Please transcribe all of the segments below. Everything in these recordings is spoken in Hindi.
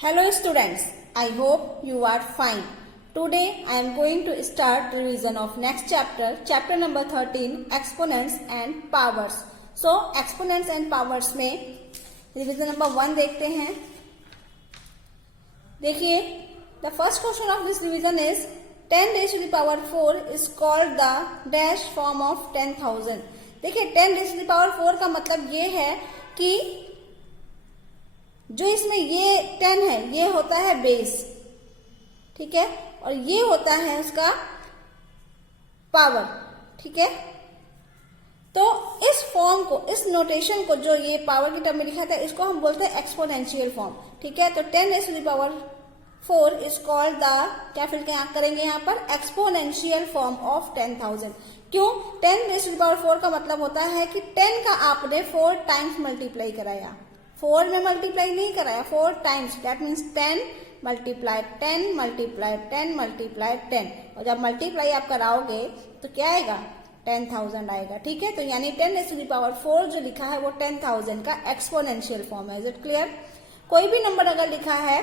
Hello students, I hope you are fine. Today I am going to start revision of next chapter, chapter number 13, exponents and powers. So exponents and powers में revision number 1 देखते हैं. देखिए, the first question of this revision is 10 raised to the power 4 is called the dash form of 10,000. देखिए 10 raised to the power 4 का मतलब ये है कि जो इसमें ये 10 है ये होता है बेस, ठीक है, और ये होता है उसका पावर, ठीक है. तो इस फॉर्म को, इस नोटेशन को जो ये पावर की टर्म में लिखा था इसको हम बोलते हैं एक्सपोनेंशियल फॉर्म, ठीक है. तो 10 raise to the power 4 is called the, क्या फिर क्या करेंगे यहाँ पर, एक्सपोनेंशियल फॉर्म ऑफ 10,000. क्यों? 10 रेज़ टू द पावर 4 का मतलब होता है कि 10 का आपने 4 टाइम्स मल्टीप्लाई कराया, 4 में मल्टीप्लाई नहीं कराया, 4 times. That means 10 multiply 10 multiply 10 multiply 10, और जब मल्टीप्लाई आप कराओगे तो क्या आएगा, 10,000 आएगा, ठीक है. तो यानी 10 रेज़ टू द पावर 4 जो लिखा है वो 10,000 का एक्सपोनेंशियल फॉर्म है. Is it clear? कोई भी नंबर अगर लिखा है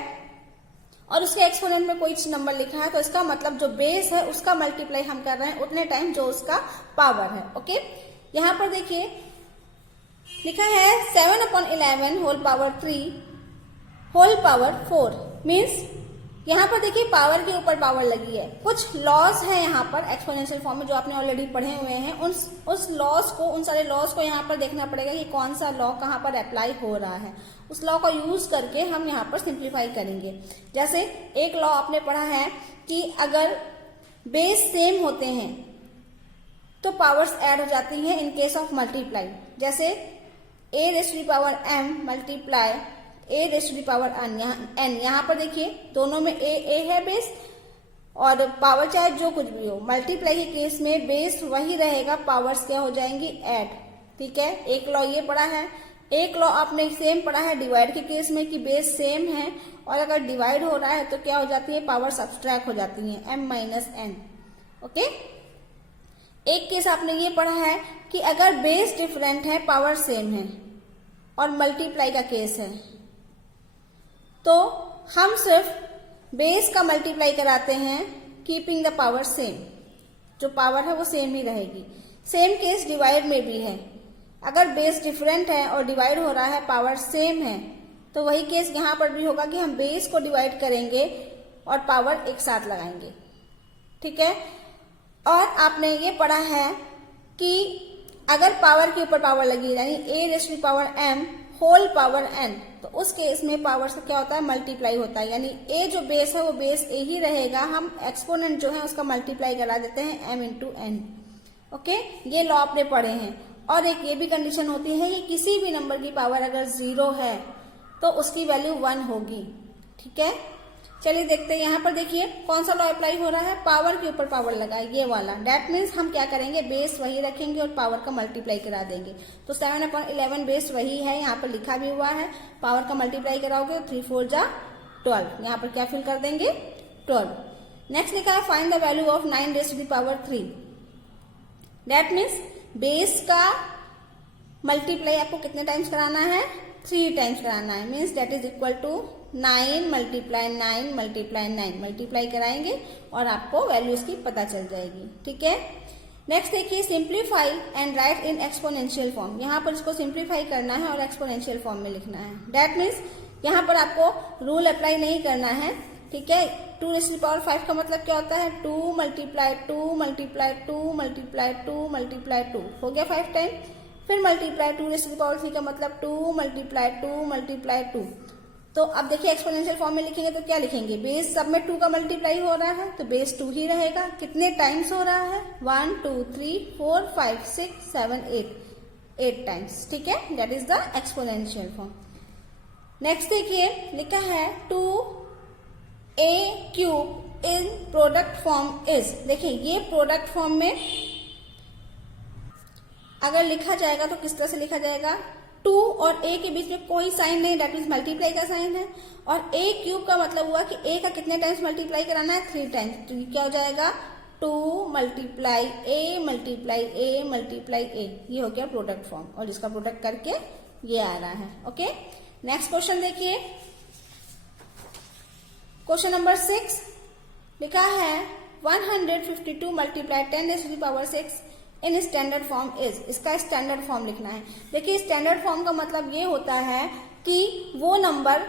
और उसके एक्सपोनेंट में कोई नंबर लिखा है तो इसका मतलब जो बेस है उसका मल्टीप्लाई हम कर रहे हैं उतने टाइम जो उसका पावर है. ओके, यहाँ पर देखिए लिखा है 7/11 whole power 3 whole power 4 means यहाँ पर देखिए पावर के ऊपर पावर लगी है. कुछ लॉस है यहाँ पर एक्सपोनेंशियल फॉर्म में जो आपने ऑलरेडी पढ़े हुए हैं. उस लॉस को, उन सारे लॉस को यहाँ पर देखना पड़ेगा कि कौन सा लॉ कहाँ पर अप्लाई हो रहा है. उस लॉ का यूज करके हम यहाँ पर सिंप्लीफाई करेंगे. जैसे एक लॉ आपने पढ़ा है कि अगर बेस सेम होते हैं तो पावर्स ऐड हो जाती हैं इन केस ऑफ मल्टीप्लाई. जैसे a raise to the power m multiply a raise to the power n. यहाँ पर देखिए दोनों में a है बेस और पावर चाहे जो कुछ भी हो. मल्टीप्लाई के केस में बेस वही रहेगा, पावर्स क्या हो जाएंगी, ऐड, ठीक है. एक लॉ ये पढ़ा है. एक लॉ आपने सेम पढ़ा है डिवाइड के केस में कि बेस सेम है और अगर डिवाइड हो रहा है तो क्या हो जाती है, पावर सब्सट्रैक्ट हो जाती है, m माइनस n. ओके, एक केस आपने ये पढ़ा है कि अगर बेस डिफरेंट है पावर सेम है और मल्टीप्लाई का केस है तो हम सिर्फ बेस का मल्टीप्लाई कराते हैं कीपिंग द पावर सेम. जो पावर है वो सेम ही रहेगी. सेम केस डिवाइड में भी है. अगर बेस डिफरेंट है और डिवाइड हो रहा है पावर सेम है तो वही केस यहाँ पर भी होगा कि हम बेस को डिवाइड करेंगे और पावर एक साथ लगाएंगे, ठीक है. और आपने ये पढ़ा है कि अगर पावर के ऊपर पावर लगी यानी a raise to the power m whole power n तो उस केस में पावर से क्या होता है, मल्टीप्लाई होता है. यानी a जो बेस है वो बेस a ही रहेगा, हम एक्सपोनेंट जो है उसका मल्टीप्लाई करा देते हैं m इंटू n. ओके, ये लॉ आपने पढ़े हैं. और एक ये भी कंडीशन होती है कि किसी भी नंबर की पावर अगर 0 है तो उसकी वैल्यू 1 होगी, ठीक है. चलिए देखते हैं. यहाँ पर देखिए कौन सा लॉ अप्लाई हो रहा है, पावर के ऊपर पावर लगा है, ये वाला. दैट मीन्स हम क्या करेंगे, बेस वही रखेंगे और पावर का मल्टीप्लाई करा देंगे. तो 7/11 बेस वही है, यहाँ पर लिखा भी हुआ है. पावर का मल्टीप्लाई कराओगे 3 4 जा 12. यहाँ पर क्या फिल कर देंगे, 12. नेक्स्ट लिखा है find the value of 9 raise to the power 3. That means base का मल्टीप्लाई आपको कितने टाइम्स कराना है, 3 टाइम्स कराना है. Means that is equal to 9 multiply 9 multiply 9 multiply कराएंगे और आपको वैल्यू इसकी पता चल जाएगी, ठीक है. नेक्स्ट देखिए simplify and right in exponential form. यहाँ पर इसको सिंप्लीफाई करना है और एक्सपोनेंशियल फॉर्म में लिखना है. दैट मीन्स यहाँ पर आपको रूल अप्लाई नहीं करना है, ठीक है. 2 रेज़ टू द पावर 5 का मतलब क्या होता है, 2 मल्टीप्लाई 2 मल्टीप्लाई 2 मल्टीप्लाई 2 मल्टीप्लाई 2 हो गया 5 टाइम. फिर multiply 2 raise to the power 3 का मतलब 2 मल्टीप्लाई 2 मल्टीप्लाई 2. तो अब देखिए एक्सपोनेंशियल फॉर्म में लिखेंगे तो क्या लिखेंगे, बेस सब में 2 का मल्टीप्लाई हो रहा है तो बेस 2 ही रहेगा. कितने टाइम्स हो रहा है, 1 2 3 4 5 6 7 8 टाइम्स, ठीक है. That is the exponential form. Next देखिए लिखा है 2a cube in product form is. देखिए ये प्रोडक्ट फॉर्म में अगर लिखा जाएगा तो किस तरह से लिखा जाएगा, 2 और a के बीच में कोई साइन नहीं, दैट मीन्स मल्टीप्लाई का साइन है. और a क्यूब का मतलब हुआ कि a का कितने टाइम्स मल्टीप्लाई कराना है, 3 टाइम्स. तो क्या हो जाएगा, 2 multiply a multiply a multiply a. ये हो गया प्रोडक्ट फॉर्म और इसका प्रोडक्ट करके ये आ रहा है. ओके, नेक्स्ट क्वेश्चन देखिए. क्वेश्चन नंबर 6 लिखा है 152 multiply 10 raise to the power 6 in standard form is. इसका स्टैंडर्ड फॉर्म लिखना है। देखिए स्टैंडर्ड फॉर्म का मतलब ये होता है कि वो नंबर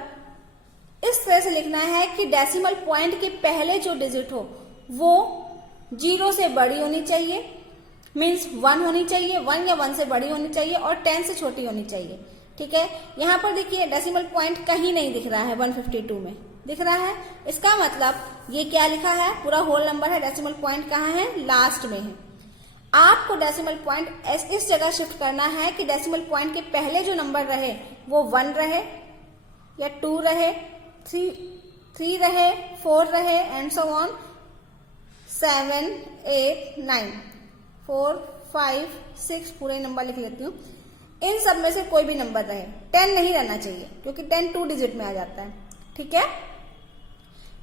इस तरह से लिखना है कि डेसिमल पॉइंट के पहले जो डिजिट हो वो 0 से बड़ी होनी चाहिए, मीन्स 1 होनी चाहिए, 1 या 1 से बड़ी होनी चाहिए और 10 से छोटी होनी चाहिए। ठीक है, यहाँ पर देखिए डेसिमल पॉइंट कहीं नहीं दिख रहा है, 152 में दिख रहा है। इसका मतलब ये क्या लिखा है, पूरा होल नंबर है, डेसिमल पॉइंट कहाँ है, लास्ट में है। आपको डेसिमल पॉइंट इस जगह शिफ्ट करना है कि डेसिमल पॉइंट के पहले जो नंबर रहे वो 1 रहे या 2 रहे, 3 रहे, 4 रहे एंड सो ऑन, 7, 8, 9, 4, 5, 6 पूरे नंबर लिख लेती हूँ। इन सब में से कोई भी नंबर रहे, 10 नहीं रहना चाहिए क्योंकि 10 2 डिजिट में आ जाता है। ठीक है,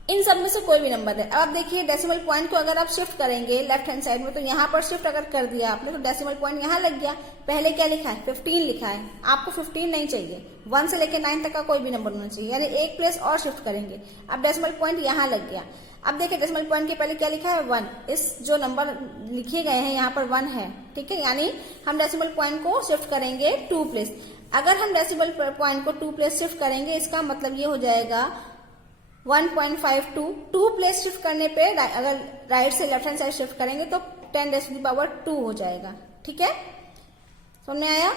इन सब में से कोई भी नंबर है। अब आप देखिए डेसिमल पॉइंट को अगर आप शिफ्ट करेंगे लेफ्ट हैंड साइड में, तो यहाँ पर शिफ्ट अगर कर दिया आपने तो डेसिमल पॉइंट यहाँ लग गया। पहले क्या लिखा है, 15 लिखा है, आपको 15 नहीं चाहिए, 1 से लेकर 9 तक का कोई भी नंबर होना चाहिए, यानी एक प्लेस और शिफ्ट करेंगे। अब डेसिमल पॉइंट यहाँ लग गया। अब देखिए डेसिमल पॉइंट के पहले क्या लिखा है, 1। इस जो नंबर लिखे गए हैं यहाँ पर 1 है। ठीक है, यानी हम डेसिमल पॉइंट को शिफ्ट करेंगे 2 प्लेस। अगर हम डेसिमल पॉइंट को 2 प्लेस शिफ्ट करेंगे इसका मतलब ये हो जाएगा 1.52। 2 प्लेस शिफ्ट करने पे अगर राइट से लेफ्ट हैंड साइड शिफ्ट करेंगे तो 10 रेज़ टू द पावर 2 हो जाएगा। ठीक है, समझ में आया।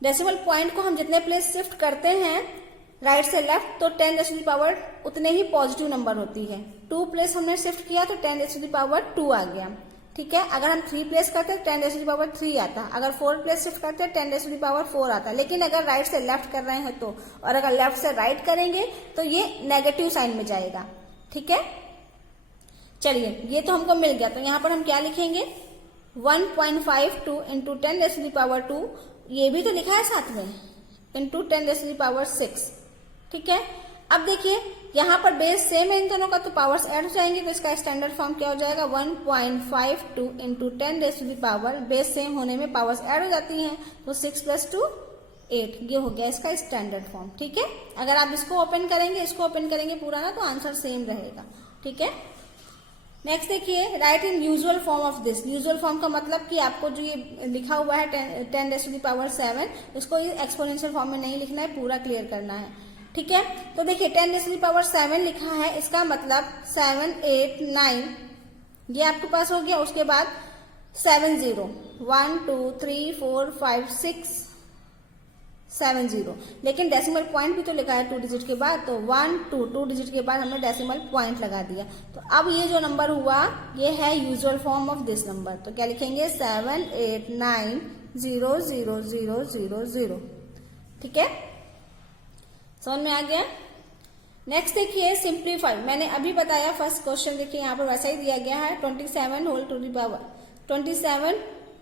डेसिमल पॉइंट को हम जितने प्लेस शिफ्ट करते हैं राइट से लेफ्ट तो 10 रेज़ टू द पावर उतने ही पॉजिटिव नंबर होती है। 2 प्लेस हमने शिफ्ट किया तो 10 रेज़ टू द पावर 2 आ गया। ठीक है, अगर हम 3 प्लेस करते हैं 10 रेज़ टू द पावर 3 आता, अगर 4 प्लेस शिफ्ट करते हैं 10 रेज़ टू द पावर 4 आता। लेकिन अगर राइट से लेफ्ट कर रहे हैं तो, और अगर लेफ्ट से राइट करेंगे तो ये नेगेटिव साइन में जाएगा। ठीक है, चलिए ये तो हमको मिल गया। तो यहाँ पर हम क्या लिखेंगे, 1.52 into 10 raise to the power 2, ये भी तो लिखा है साथ में, into 10 raise to the power 6। ठीक है, अब देखिए यहाँ पर बेस सेम है इन दोनों का तो पावर्स ऐड हो जाएंगे, तो इसका स्टैंडर्ड फॉर्म क्या हो जाएगा, 1.52 into 10 raise to the power, base same होने में पावर्स ऐड हो जाती हैं तो 6 + 2 8, ये हो गया इसका स्टैंडर्ड फॉर्म। ठीक है, अगर आप इसको ओपन करेंगे, इसको ओपन करेंगे पूरा ना, तो आंसर सेम रहेगा। ठीक है, नेक्स्ट देखिए, right in usual form of this. Usual form का मतलब कि आपको जो ये लिखा हुआ है 10 रेज़ टू द पावर 7, इसको एक्सपोनेंशियल फॉर्म में नहीं लिखना है, पूरा क्लियर करना है। ठीक है, तो देखिए 10 रेज़ टू द पावर 7 लिखा है, इसका मतलब 7, 8, 9 ये आपके पास हो गया। उसके बाद 7 0, 1 2 3 4 5 6 7 0, लेकिन डेसिमल पॉइंट भी तो लिखा है 2 डिजिट के बाद, तो 1 2 डिजिट के बाद हमने डेसिमल पॉइंट लगा दिया। तो अब ये जो नंबर हुआ ये है usual form of this number. तो क्या लिखेंगे, 7 8 9 0 0 0 0 0। ठीक है, समझ में आ गया। नेक्स्ट देखिए सिंप्लीफाई। मैंने अभी बताया फर्स्ट क्वेश्चन, देखिए यहाँ पर वैसा ही दिया गया है, 27 whole to the power 27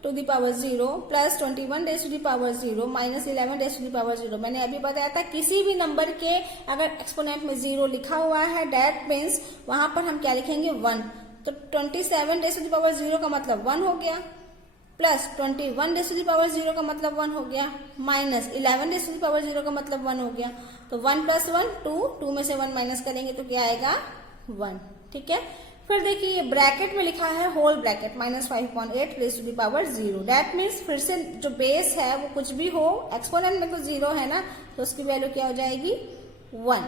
to the power 0 plus 21 raise to the power 0 minus 11 raise to the power 0। मैंने अभी बताया था किसी भी नंबर के अगर एक्सपोनेंट में 0 लिखा हुआ है दैट मीन्स वहां पर हम क्या लिखेंगे, 1। तो 27 रेज़ टू द पावर 0 का मतलब 1 हो गया, plus 21 raise to the power 0 का मतलब 1 हो गया, minus 11 raise to the power 0 का मतलब 1 हो गया। तो 1 + 1 2 में से 1 माइनस करेंगे तो क्या आएगा, 1। ठीक है, फिर देखिए ये ब्रैकेट में लिखा है whole bracket -5.8 raise to the power 0। That means फिर से जो बेस है वो कुछ भी हो, एक्सपोनेंट में तो 0 है ना, तो उसकी वैल्यू क्या हो जाएगी, 1।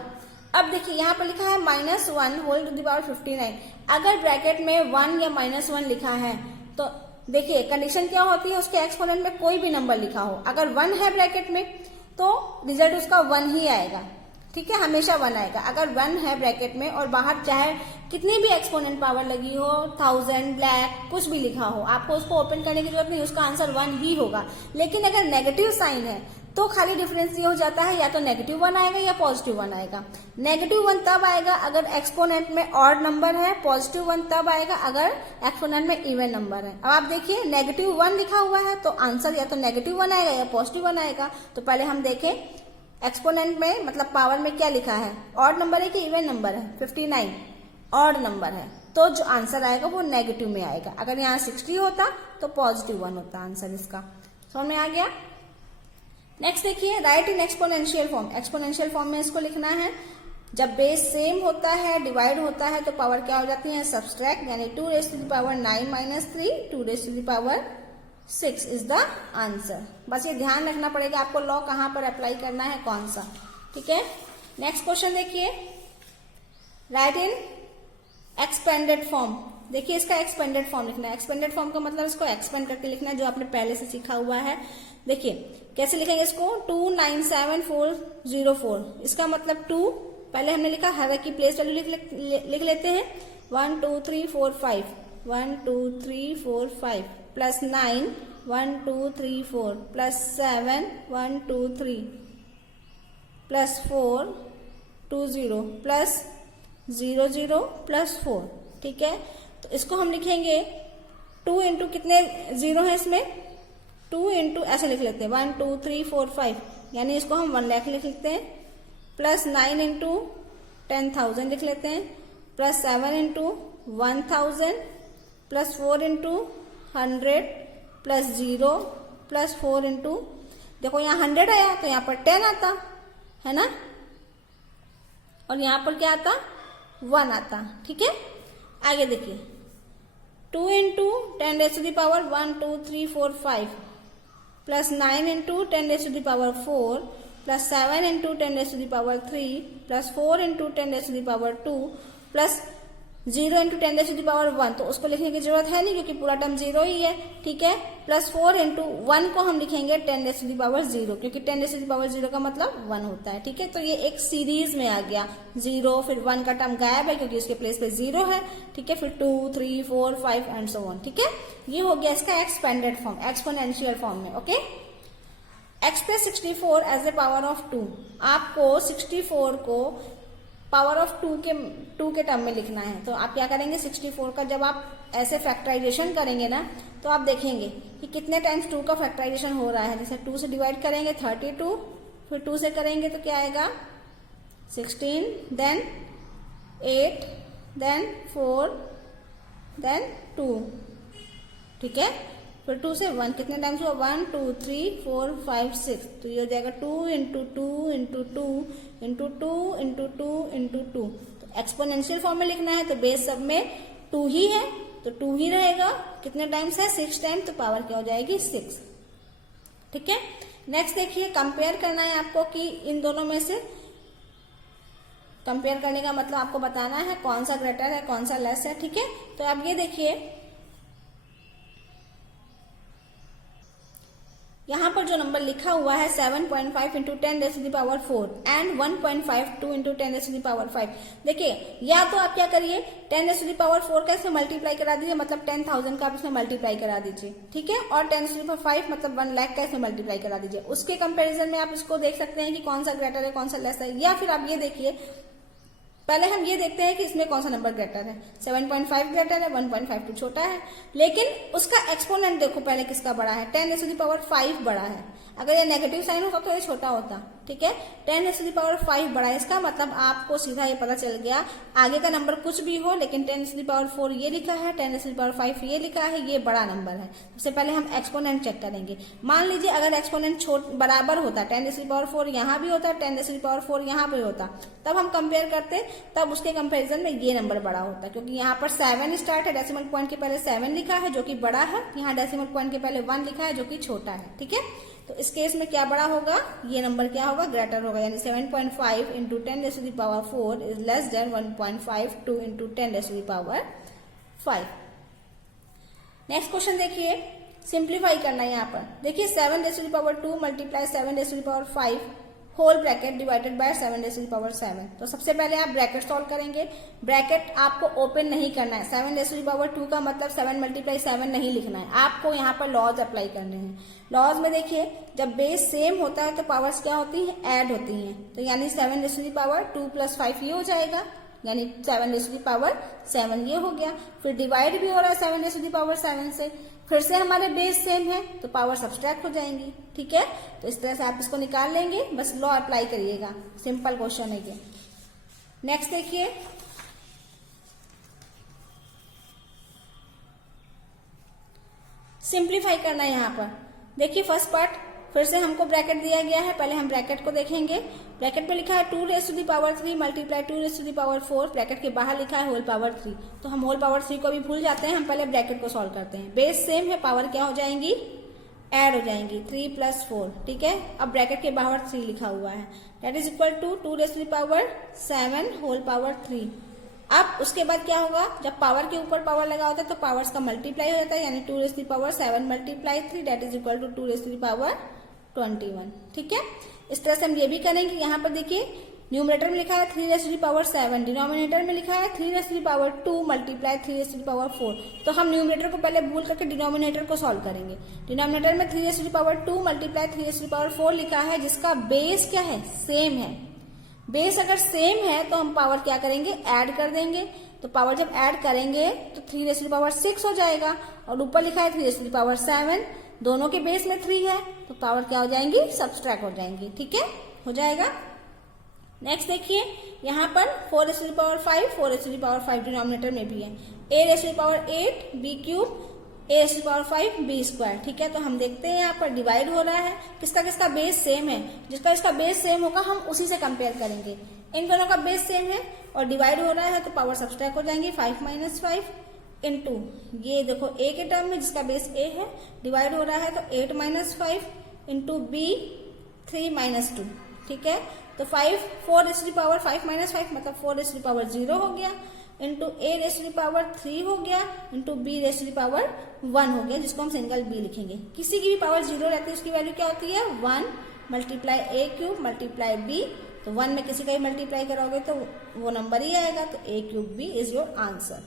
अब देखिए यहाँ पर लिखा है -1 होल टू द पावर 59। अगर ब्रैकेट में 1 या -1 लिखा है तो देखिए कंडीशन क्या होती है, उसके एक्सपोनेंट में कोई भी नंबर लिखा हो, अगर 1 है ब्रैकेट में तो रिजल्ट उसका 1 ही आएगा। ठीक है, हमेशा 1 आएगा। अगर 1 है ब्रैकेट में और बाहर चाहे कितनी भी एक्सपोनेंट पावर लगी हो, 1000 ब्लैक कुछ भी लिखा हो, आपको उसको ओपन करने की जरूरत नहीं, उसका आंसर 1 ही होगा। लेकिन अगर नेगेटिव साइन है तो खाली डिफरेंस ये हो जाता है, या तो -1 आएगा या +1 आएगा। -1 तब आएगा अगर एक्सपोनेंट में ऑड नंबर है, +1 तब आएगा अगर एक्सपोनेंट में इवन नंबर है। अब आप देखिए -1 लिखा हुआ है तो आंसर या तो -1 आएगा या +1 आएगा। तो पहले हम देखें एक्सपोनेंट में, मतलब पावर में क्या लिखा है, ऑड नंबर है कि इवन नंबर है, 59 ऑड नंबर है, तो जो आंसर आएगा वो नेगेटिव में आएगा। अगर यहाँ 60 होता तो +1 होता आंसर इसका। समझ में आ गया। नेक्स्ट देखिए right in exponential form. Exponential form में इसको लिखना है जब बेस सेम होता है, डिवाइड होता है, तो पावर क्या हो जाती है, सब्सट्रैक्ट, यानी 2 raise to the power 9 minus 3, 2 raise to the power 6 is the answer. बस ये ध्यान रखना पड़ेगा आपको लॉ कहां पर अप्लाई करना है, कौन सा। ठीक है, नेक्स्ट क्वेश्चन देखिए, राइट इन एक्सपेंडेड फॉर्म। देखिए इसका एक्सपेंडेड फॉर्म लिखना है। एक्सपेंडेड फॉर्म का मतलब इसको एक्सपेंड करके लिखना है, जो आपने पहले से सीखा हुआ है। देखिए कैसे लिखेंगे इसको, 297404। इसका मतलब 2 पहले हमने लिखा, हर एक की प्लेस वैल्यू लिख लेते हैं। 1 2 3 4 5, 1 2 3 4 5 plus 9 1 2 3 4 plus 7 1 2 3 plus 4 2 0 plus 0 0 plus 4। ठीक है, तो इसको हम लिखेंगे 2 इंटू कितने जीरो है इसमें, 2 इंटू ऐसे लिख लेते हैं 1 2 3 4 5, यानी इसको हम 1 लाख लिख लेते हैं। प्लस 9 इंटू 10,000 लिख लेते हैं, plus 7 into 1,000 plus 4 into 100 plus 0 plus 4 into, देखो यहाँ 100 आया तो यहाँ पर 10 आता है ना, और यहाँ पर क्या आता, 1 आता। ठीक है, आगे देखिए 2 into 10 raise to the power 1 2 3 4 5 plus 9 into 10 raise to the power 4 plus 7 into 10 raise to the power 3 plus 4 into 10 raise to the power 2 plus 0 into 10 raise to the power 1, तो उसको लिखने की जरूरत है नहीं क्योंकि पूरा टर्म 0 ही है। ठीक है, प्लस 4 इंटू 1 को हम लिखेंगे 10 रेज़ टू द पावर 0, क्योंकि 10 रेज़ टू द पावर 0 का मतलब 1 होता है। ठीक है, तो ये एक सीरीज में आ गया, 0 फिर 1 का टर्म गायब है क्योंकि उसके प्लेस पे 0 है। ठीक है, फिर 2 3 4 5 एंड सो ऑन। ठीक है, ये हो गया इसका एक्सपेंडेड फॉर्म, एक्सपोनेंशियल फॉर्म में। Okay, express 64 as a power of 2। आपको 64 को पावर ऑफ 2 के टर्म में लिखना है। तो आप क्या करेंगे, 64 का जब आप ऐसे फैक्टराइजेशन करेंगे ना, तो आप देखेंगे कि कितने टाइम्स 2 का फैक्टराइजेशन हो रहा है। जैसे 2 से डिवाइड करेंगे 32, फिर 2 से करेंगे तो क्या आएगा 16, देन 8, देन 4, देन 2। ठीक है, फिर 2 से 1 कितने टाइम्स हुआ, 1 2 3 4 5 6, तो ये हो जाएगा 2 into 2 into 2 into 2 into 2 into 2। तो एक्सपोनेंशियल फॉर्म में लिखना है तो बेस सब में 2 ही है तो 2 ही रहेगा। कितने टाइम्स है, 6 टाइम, तो पावर क्या हो जाएगी 6। ठीक है, नेक्स्ट देखिए, कंपेयर करना है आपको कि इन दोनों में से, कंपेयर करने का मतलब आपको बताना है कौन सा ग्रेटर है कौन सा लेस है। ठीक है, तो आप ये देखिए यहाँ पर जो नंबर लिखा हुआ है 7.5 into 10 raise to the power 4 and 1.52 into 10 raise to the power 5। देखिए, या तो आप क्या करिए 10 रेज़ टू द पावर 4 का इसमें मल्टीप्लाई करा दीजिए, मतलब 10,000 का आप इसमें मल्टीप्लाई करा दीजिए। ठीक है, और 10 रेज़ टू द पावर 5 मतलब 1 लाख का इसमें मल्टीप्लाई करा दीजिए। उसके कंपेरिजन में आप इसको देख सकते हैं कि कौन सा ग्रेटर है कौन सा लेस है। या फिर आप ये देखिए, पहले हम ये देखते हैं कि इसमें कौन सा नंबर ग्रेटर है। 7.5 ग्रेटर है, 1.52 छोटा है, लेकिन उसका एक्सपोनेंट देखो पहले किसका बड़ा है, 10 रेज़ टू द पावर 5 बड़ा है। अगर ये नेगेटिव साइन होता तो ये छोटा होता। ठीक है, 10 रेज़ टू द पावर 5 बड़ा है, इसका मतलब आपको सीधा ये पता चल गया, आगे का नंबर कुछ भी हो लेकिन 10 रेज़ टू द पावर 4 ये लिखा है, 10 रेज़ टू द पावर 5 ये लिखा है, ये बड़ा नंबर है। सबसे पहले हम एक्सपोनेंट चेक करेंगे। मान लीजिए अगर एक्सपोनेंट बराबर होता, 10 रेज़ टू द पावर 4 यहाँ भी होता, 10 रेज़ टू द पावर 4 यहाँ भी होता, तब हम कंपेयर करते, तब उसके कंपैरिजन में ये नंबर बड़ा होता, क्योंकि यहाँ पर 7 स्टार्ट है, डेसिमल पॉइंट के पहले 7 लिखा है जो कि बड़ा है, यहाँ डेसिमल पॉइंट के पहले 1 लिखा है जो कि छोटा है। ठीक है, तो इस केस में क्या बड़ा होगा, ये नंबर क्या होगा, ग्रेटर होगा, यानी 7.5 into 10 raise to the power 4 is less than 1.52 into 10 raise to the power 5। Next question देखिए, सिंप्लीफाई करना है यहाँ पर। देखिए 7 raise to the power 2 multiply 7 raise to the power 5 whole bracket divided by 7 raise to the power 7। तो सबसे पहले आप ब्रैकेट सॉल्व करेंगे। ब्रैकेट आपको ओपन नहीं करना है, 7 रेज़ टू द पावर 2 का मतलब 7 मल्टीप्लाई 7 नहीं लिखना है, आपको यहाँ पर लॉज अप्लाई करने हैं। लॉज में देखिए, जब बेस सेम होता है तो पावर्स क्या होती हैं, ऐड होती हैं। तो यानी 7 raise to the power 2 plus 5 ये हो जाएगा, यानी 7 रेज़ टू द पावर 7 ये हो गया। फिर डिवाइड भी हो रहा है 7 रेज़ टू द पावर 7 से, फिर से हमारे बेस सेम है तो पावर सब्सट्रैक्ट हो जाएंगी। ठीक है, तो इस तरह से आप इसको निकाल लेंगे, बस लॉ अप्लाई करिएगा, सिंपल क्वेश्चन है ये। नेक्स्ट देखिए, सिंप्लीफाई करना है यहाँ पर। देखिए फर्स्ट पार्ट फिर से हमको ब्रैकेट दिया गया है, पहले हम ब्रैकेट को देखेंगे। ब्रैकेट में लिखा है 2 raise to the power 3 multiply 2 raise to the power 4, bracket के बाहर लिखा है होल पावर 3। तो हम होल पावर 3 को भी भूल जाते हैं, हम पहले ब्रैकेट को सॉल्व करते हैं। बेस सेम है, पावर क्या हो जाएंगी, ऐड हो जाएंगी, 3 + 4, ठीक है। अब ब्रैकेट के बाहर 3 लिखा हुआ है, that is equal to 2 raise to the power 7 whole power 3। अब उसके बाद क्या होगा, जब पावर के ऊपर पावर लगा होता है तो पावर्स का मल्टीप्लाई हो जाता है, यानी 2 raise to the power 7 multiply 3 that is equal to 2 raise to the power 21, ठीक है। इस तरह से हम ये भी करेंगे। यहाँ पर देखिए न्यूमरेटर में लिखा है 3 raise to the power 7, denominator में लिखा है 3 raise to the power 2 multiply 3 raise to the power 4। तो हम न्यूमरेटर को पहले भूल करके डिनोमिनेटर को सॉल्व करेंगे। डिनोमिनेटर में 3 raise to the power 2 multiply 3 raise to the power 4 लिखा है, जिसका बेस क्या है, सेम है। बेस अगर सेम है तो हम पावर क्या करेंगे, ऐड कर देंगे। तो पावर जब ऐड करेंगे तो 3 रेज़ टू दी पावर 6 हो जाएगा, और ऊपर लिखा है 3 रेज़ टू दी पावर 7, दोनों के बेस में 3 है, तो पावर क्या हो जाएंगी, सब्सट्रैक्ट हो जाएंगी, ठीक है, हो जाएगा। नेक्स्ट देखिए यहाँ पर 4 raise to the power 5, 4 raise to the power 5 denominator में भी है, a raise to the power 8 b cube, a raise to the power 5 b square, ठीक है। तो हम देखते हैं यहाँ पर डिवाइड हो रहा है, किसका किसका बेस सेम है, जिसका इसका बेस सेम होगा हम उसी से कंपेयर करेंगे। इन दोनों का बेस सेम है और डिवाइड हो रहा है तो पावर सब्सट्रैक्ट हो जाएंगी, 5 - 5 इंटू ये देखो a के टर्म में जिसका बेस a है, डिवाइड हो रहा है तो 8 - 5 इंटू b 3 - 2, ठीक है। तो 4 रेज़ टू दी पावर 5 - 5 मतलब 4 रेज़ टू दी पावर 0 हो गया, into a raise to the power 3 हो गया, into b raise to the power 1 हो गया, जिसको हम सिंगल b लिखेंगे। किसी की भी पावर 0 रहती है उसकी वैल्यू क्या होती है, 1 multiply a cube multiply b। तो 1 में किसी का ही मल्टीप्लाई करोगे तो वो नंबर ही आएगा, तो a cube b is your answer.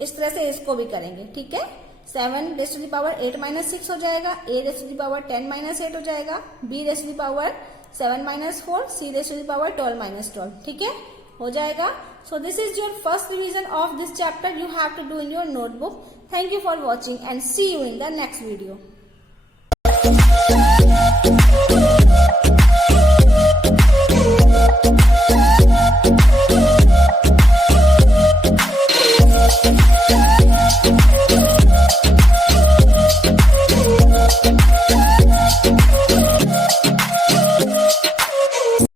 इस तरह से इसको भी करेंगे, ठीक है। 7 रेज़ टू दी पावर 8 - 6 हो जाएगा, a raise to the power 10 - 8 हो जाएगा, b raise to the power 7 - 4, c raise to the power 12 - 12, ठीक है, हो जाएगा। So this is your first revision of this chapter, you have to do in your notebook. Thank you for watching and see you in the next video.